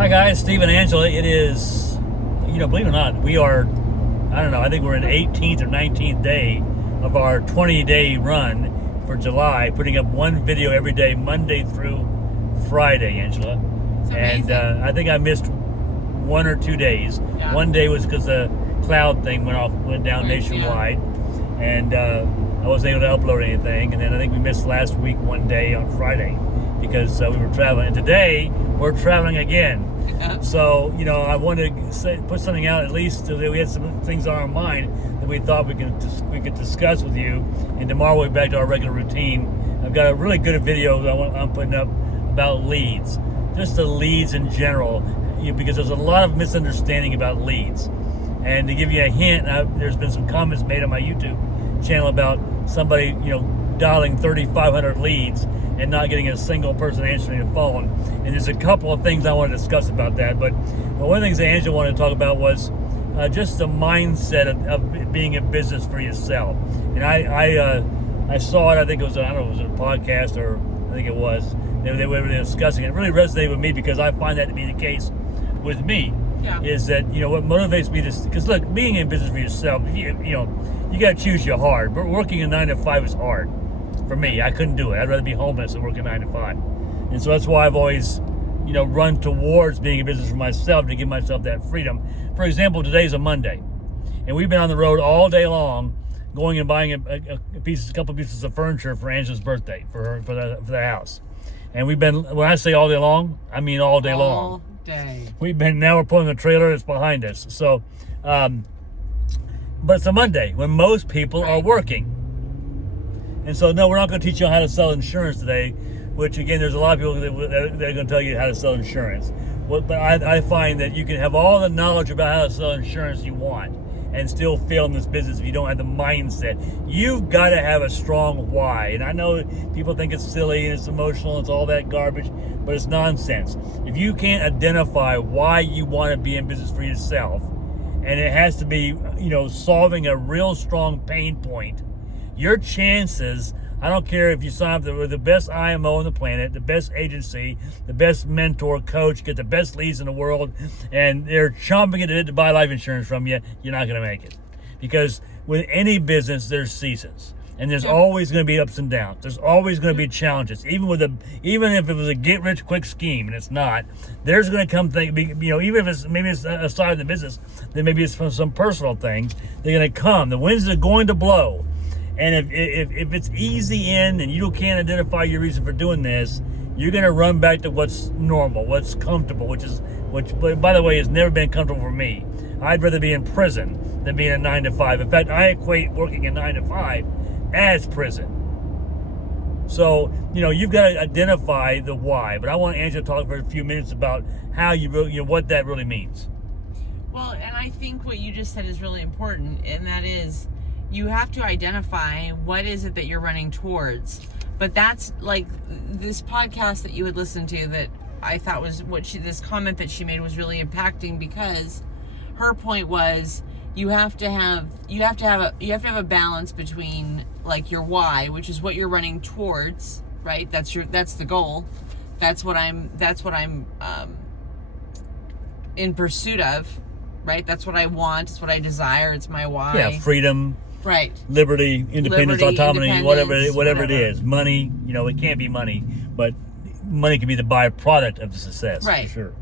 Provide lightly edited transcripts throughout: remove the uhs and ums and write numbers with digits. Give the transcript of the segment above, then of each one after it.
Hi guys, Steve and Angela. It is, believe it or not, we are, I think we're in the 18th or 19th day of our 20-day run for July, putting up one video every day, Monday through Friday, Angela. And I think I missed 1 or 2 days. Yeah. One day was because the cloud thing went down nationwide, and I wasn't able to upload anything. And then I think we missed last week 1 day on Friday because we were traveling. And today we're traveling again. So, I wanted to put something out at least so that we had some things on our mind that we thought we could discuss with you. And tomorrow we'll be back to our regular routine. I've got a really good video that I'm putting up about leads, just the leads in general, because there's a lot of misunderstanding about leads. And to give you a hint, there's been some comments made on my YouTube channel about somebody, dialing 3,500 leads and not getting a single person answering the phone. And there's a couple of things I want to discuss about that. But one of the things that Angela wanted to talk about was just the mindset of being in business for yourself. And I saw it, I think it was, it was a podcast, or I think it was, they were discussing it. It really resonated with me because I find that to be the case with me. Yeah. Is that, what motivates me to, because look, being in business for yourself, you got to choose your hard. But working a 9 to 5 is hard. For me, I couldn't do it. I'd rather be homeless than work a 9 to 5. And so that's why I've always, run towards being in business for myself to give myself that freedom. For example, today's a Monday, and we've been on the road all day long, going and buying a couple pieces of furniture for Angela's birthday for the house. And we've been, when I say all day long, I mean all day long. All day. Now we're pulling the trailer that's behind us. So, but it's a Monday when most people are working. And so, no, we're not going to teach you how to sell insurance today, which, again, there's a lot of people that are going to tell you how to sell insurance. But I find that you can have all the knowledge about how to sell insurance you want and still fail in this business if you don't have the mindset. You've got to have a strong why. And I know people think it's silly and it's emotional and it's all that garbage, but it's nonsense. If you can't identify why you want to be in business for yourself, and it has to be, solving a real strong pain point, your chances, I don't care if you sign up with the best IMO on the planet, the best agency, the best mentor, coach, get the best leads in the world, and they're chomping at it to buy life insurance from you, you're not going to make it. Because with any business, there's seasons. And there's always going to be ups and downs. There's always going to be challenges. Even if it was a get-rich-quick scheme, and it's not, there's going to come things, even if it's maybe it's a side of the business, then maybe it's from some personal things, they're going to come. The winds are going to blow. And if it's easy in and you can't identify your reason for doing this, you're going to run back to what's normal, what's comfortable, which by the way has never been comfortable for me. I'd rather be in prison than being a 9 to 5. In fact, I equate working a 9 to 5 as prison. So, you've got to identify the why. But I want Angela to talk for a few minutes about how you really, what that really means. Well, and I think what you just said is really important, and that is, you have to identify what is it that you're running towards. But that's like this podcast that you had listened to that I thought was this comment that she made was really impacting, because her point was you have to have a balance between like your why, which is what you're running towards, right? That's the goal. That's what I'm in pursuit of, right? That's what I want. It's what I desire. It's my why. Yeah, freedom. Right. Liberty, independence, autonomy, whatever it is. Money, it can't be money, but money can be the byproduct of the success. Right. For sure.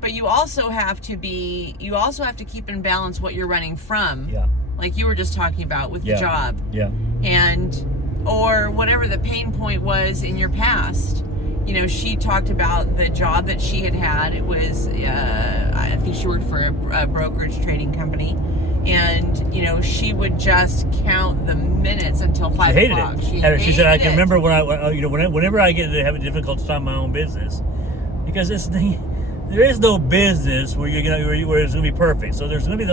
But you also have to keep in balance what you're running from. Yeah. Like you were just talking about with the job. Yeah. Or whatever the pain point was in your past. She talked about the job that she had. It was, I think she worked for a brokerage trading company. And, she would just count the minutes until 5 o'clock. She said, I can remember whenever I get to have a difficult time in my own business, because there is no business where where it's going to be perfect. So there's going to be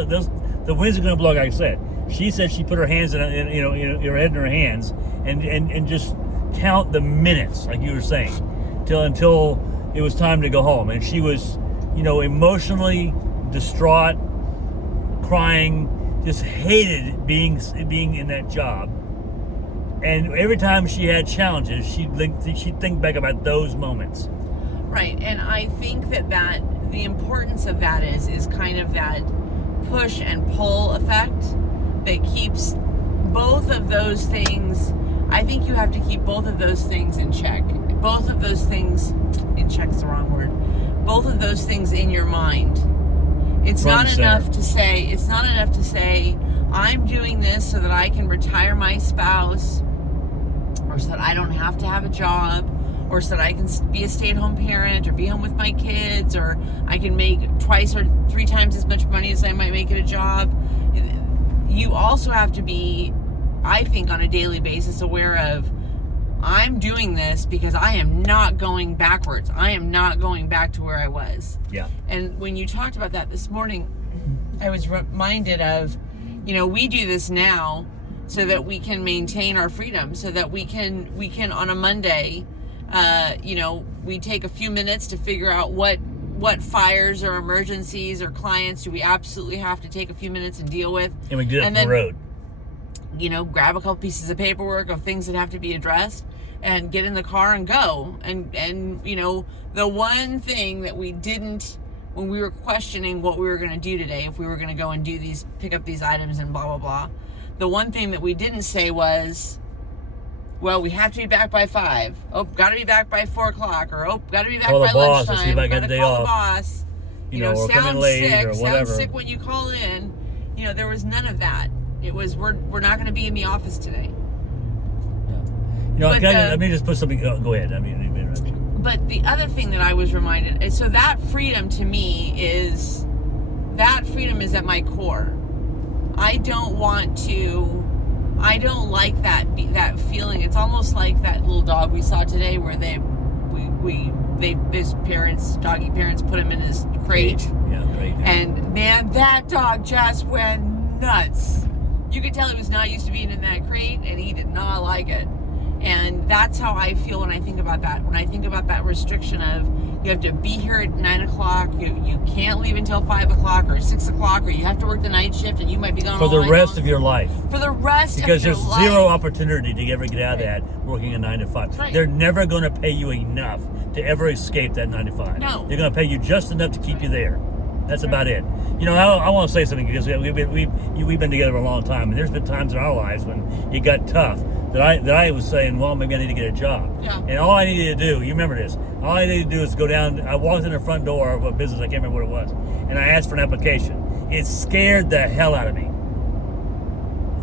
the winds are going to blow, like I said. She said she put her hands in her head in her hands and just count the minutes, like you were saying, until it was time to go home. And she was, emotionally distraught, crying, just hated being in that job. And every time she had challenges, she'd think back about those moments. Right, and I think that the importance of that is kind of that push and pull effect that keeps both of those things. I think you have to keep both of those things in check. Both of those things in check is the wrong word. Both of those things in your mind. It's not enough to say I'm doing this so that I can retire my spouse, or so that I don't have to have a job, or so that I can be a stay-at-home parent, or be home with my kids, or I can make 2 or 3 times as much money as I might make at a job. You also have to be, I think, on a daily basis aware of, I'm doing this because I am not going backwards. I am not going back to where I was. Yeah. And when you talked about that this morning, I was reminded of, we do this now so that we can maintain our freedom, so that we can on a Monday, we take a few minutes to figure out what fires or emergencies or clients do we absolutely have to take a few minutes and deal with. And we do it on the road. Grab a couple pieces of paperwork of things that have to be addressed and get in the car and go. And the one thing that we didn't, when we were questioning what we were going to do today, if we were going to go and pick up these items and blah, blah, blah, the one thing that we didn't say was, well, we have to be back by 5. Oh, got to be back by 4 o'clock. Or, got to be back by lunchtime. See if I got a day call off. The boss. Or coming late sick, or whatever. Sound sick when you call in. There was none of that. It was, we're not going to be in the office today. Let me just put something. Go ahead. I mean, interrupt you. But the other thing that I was reminded is, so that freedom to me is at my core. I don't like that feeling. It's almost like that little dog we saw today, where his doggy parents put him in his crate. Yeah, crate. And man, that dog just went nuts. You could tell he was not used to being in that crate, and he did not like it. And that's how I feel when I think about that. When I think about that restriction of, you have to be here at 9 o'clock, you can't leave until 5 o'clock or 6 o'clock, or you have to work the night shift, and you might be gone for all the night rest long. of your life. For the rest of your life. Because there's zero opportunity to ever get out of that working a 9 to 5. Right. They're never going to pay you enough to ever escape that 9 to 5. No. They're going to pay you just enough to keep you there. That's about it. I want to say something, because we've been together a long time, and there's been times in our lives when it got tough that I was saying, well, maybe I need to get a job. Yeah. And all I needed to do, you remember this, all I needed to do is go down. I walked in the front door of a business, I can't remember what it was, and I asked for an application. It scared the hell out of me.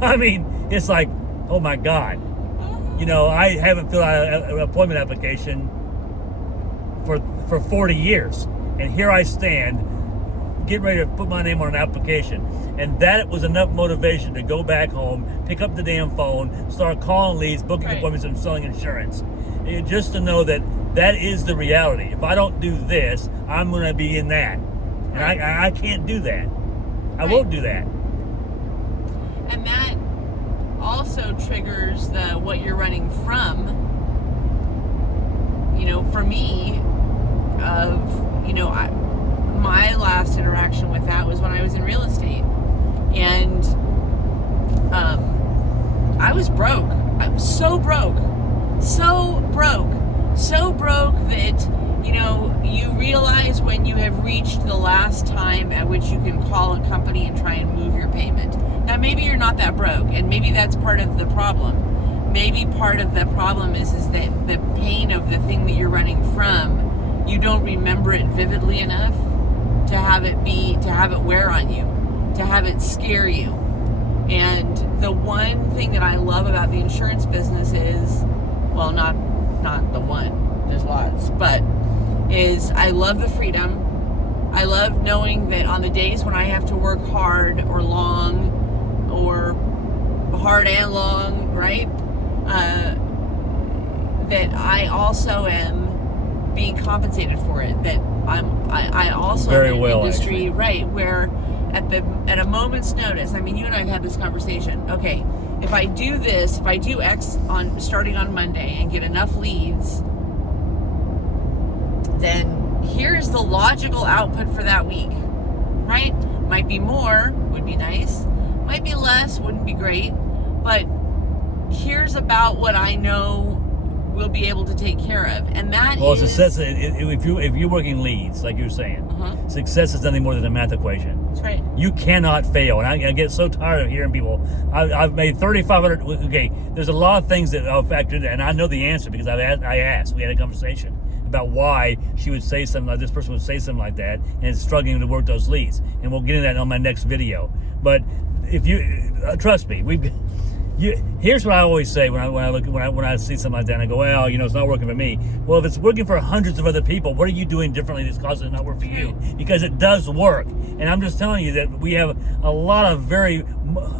I mean, it's like, oh my God. I haven't filled out an employment application for 40 years. And here I stand, getting ready to put my name on an application. And that was enough motivation to go back home, pick up the damn phone, start calling leads, booking appointments, and selling insurance. And just to know that is the reality. If I don't do this, I'm going to be in that. And I can't do that. I won't do that. And that also triggers what you're running from. For me, my last interaction with that was when I was in real estate, and I was broke. I was so broke that you realize when you have reached the last time at which you can call a company and try and move your payment. Now, maybe you're not that broke, and maybe that's part of the problem. Maybe part of the problem is that the pain of the thing that you're running from, you don't remember it vividly enough to have it wear on you, to have it scare you. And the one thing that I love about the insurance business is, well, not the one, there's lots, but is I love the freedom. I love knowing that on the days when I have to work hard or long, or hard and long, right? That I also am being compensated for it. That I also very am in well, industry, actually. right, where at a moment's notice, I mean, you and I had this conversation. Okay, if I do this, if I do X starting on Monday and get enough leads, then here's the logical output for that week, right? Might be more, would be nice. Might be less, wouldn't be great. But here's about what I know will be able to take care of. And that well, is... success, if you're working leads, like you were saying, success is nothing more than a math equation. That's right. You cannot fail. And I get so tired of hearing people, I've made 3,500, okay, there's a lot of things that I'll factor in, and I know the answer because I asked, we had a conversation about why she would say something like this person would say something like that, and it's struggling to work those leads. And we'll get into that on my next video. But if you, trust me, here's what I always say when I see something like that, and I go, well, it's not working for me. Well, if it's working for hundreds of other people, what are you doing differently that's causing it not work for you? Because it does work. And I'm just telling you that we have a lot of very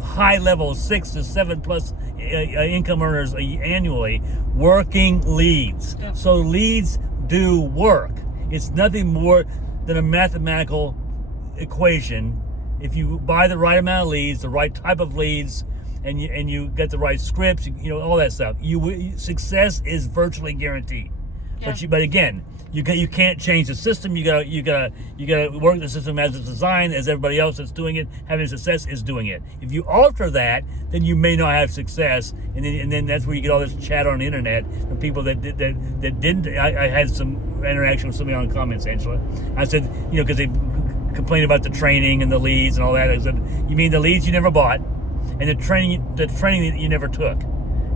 high level 6 to 7 plus income earners annually working leads. Yeah. So leads do work. It's nothing more than a mathematical equation. If you buy the right amount of leads, the right type of leads, and you get the right scripts, all that stuff, success is virtually guaranteed. Yeah. But again, you can't change the system. You gotta work the system as it's designed, as everybody else that's doing it, having success is doing it. If you alter that, then you may not have success, and then that's where you get all this chat on the internet from people that didn't. I had some interaction with somebody on comments, Angela. I said, because they complained about the training and the leads and all that. I said, you mean the leads you never bought, and the training that you never took?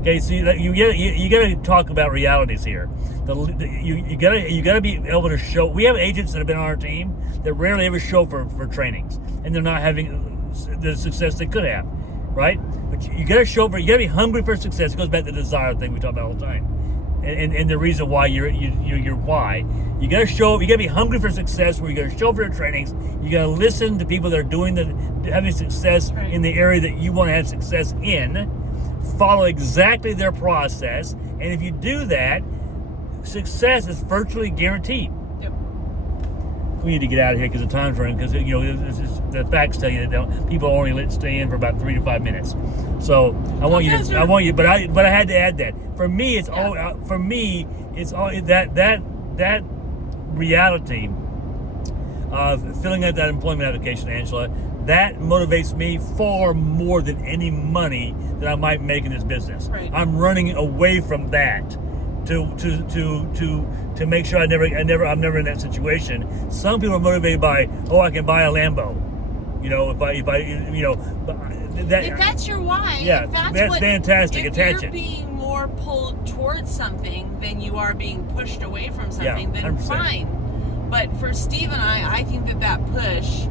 Okay, so you got to talk about realities here. You got to be able to show. We have agents that have been on our team that rarely ever show for trainings, and they're not having the success they could have, right? But you got to show for. You got to be hungry for success. It goes back to the desire thing we talk about all the time, and the reason why you're why. You got to show. You got to be hungry for success. Where you got to show for your trainings. You got to listen to people that are having success in the area that you want to have success in. Follow exactly their process, and if you do that, success is virtually guaranteed. Yep. We need to get out of here because the time's running. Because the facts tell you that people only stay in for about 3 to 5 minutes. So I want you. But I had to add that. For me, it's all. For me, it's all that reality of filling out that employment application, Angela. That motivates me far more than any money that I might make in this business. Right. I'm running away from that to make sure I'm never in that situation. Some people are motivated by, I can buy a Lambo. If that's your why, that's fantastic. Attach it. If you're being more pulled towards something than you are being pushed away from something, then 100%. Fine. But for Steve and I think that push.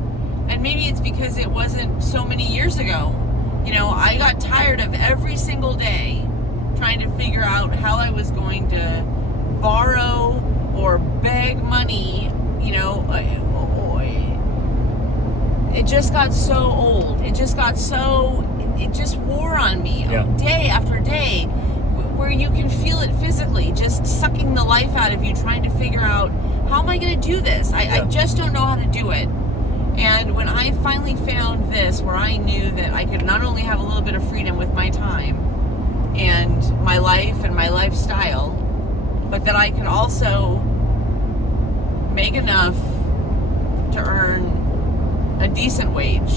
And maybe it's because it wasn't so many years ago. I got tired of every single day trying to figure out how I was going to borrow or beg money. It just got so old. It just wore on me day after day, where you can feel it physically, just sucking the life out of you, trying to figure out, how am I going to do this? I just don't know how to do it. And when I finally found this, where I knew that I could not only have a little bit of freedom with my time and my life and my lifestyle, but that I could also make enough to earn a decent wage.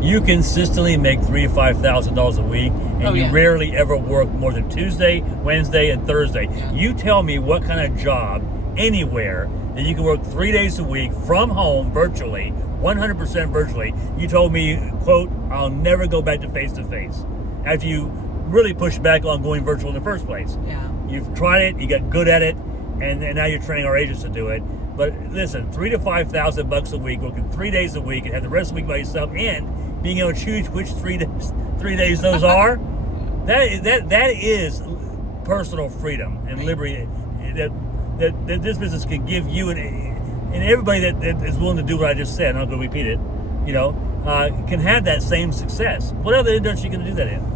You consistently make $3,000 to $5,000 a week, and you rarely ever work more than Tuesday, Wednesday, and Thursday. Yeah. You tell me what kind of job anywhere that you can work 3 days a week from home virtually, 100% virtually. You told me, quote, I'll never go back to face-to-face. After you really pushed back on going virtual in the first place. Yeah. You've tried it, you got good at it, and now you're training our agents to do it. But listen, $3,000 to $5,000 a week, working 3 days a week, and have the rest of the week by yourself, and being able to choose which 3 days those are, that is personal freedom and liberty that this business can give you and everybody that is willing to do what I just said. I'm not going to repeat it. Can have that same success. What other industry are you going to do that in?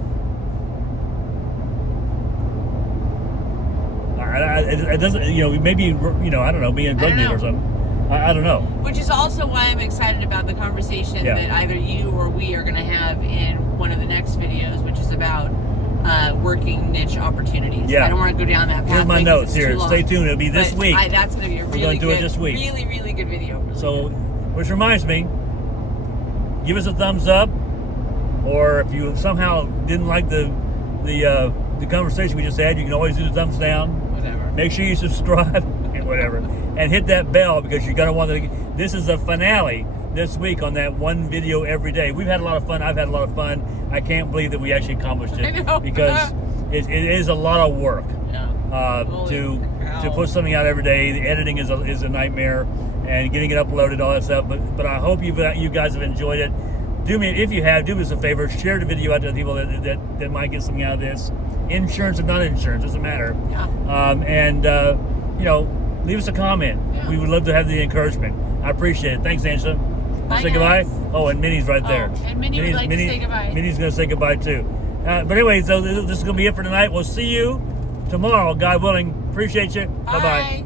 It doesn't. Maybe I don't know, being a drug dealer or something. I don't know. Which is also why I'm excited about the conversation that either you or we are going to have in one of the next videos, which is about working niche opportunities. Yeah. I don't want to go down that path. Here's my notes here. Stay tuned. It'll be this week. That's going to be a really good, this week. Really good video. So, which reminds me, give us a thumbs up, or if you somehow didn't like the conversation we just had, you can always do the thumbs down. Whatever. Make sure you subscribe and whatever, and hit that bell because you're gonna want to. This is the finale this week on that one video every day. We've had a lot of fun. I've had a lot of fun. I can't believe that we actually accomplished it. I know. Because it is a lot of work. Yeah. To put something out every day. The editing is a nightmare, and getting it uploaded, all that stuff. But I hope you guys have enjoyed it. If you have, do us a favor, share the video out to the people that might get something out of this. Insurance or not insurance, doesn't matter. Yeah. Leave us a comment. Yeah. We would love to have the encouragement. I appreciate it. Thanks, Angela. Bye, Say goodbye. guys. Oh, and Minnie's right there. And Minnie would like to say goodbye. Minnie's going to say goodbye too. But anyway, so this is going to be it for tonight. We'll see you tomorrow, God willing. Appreciate you. Bye-bye.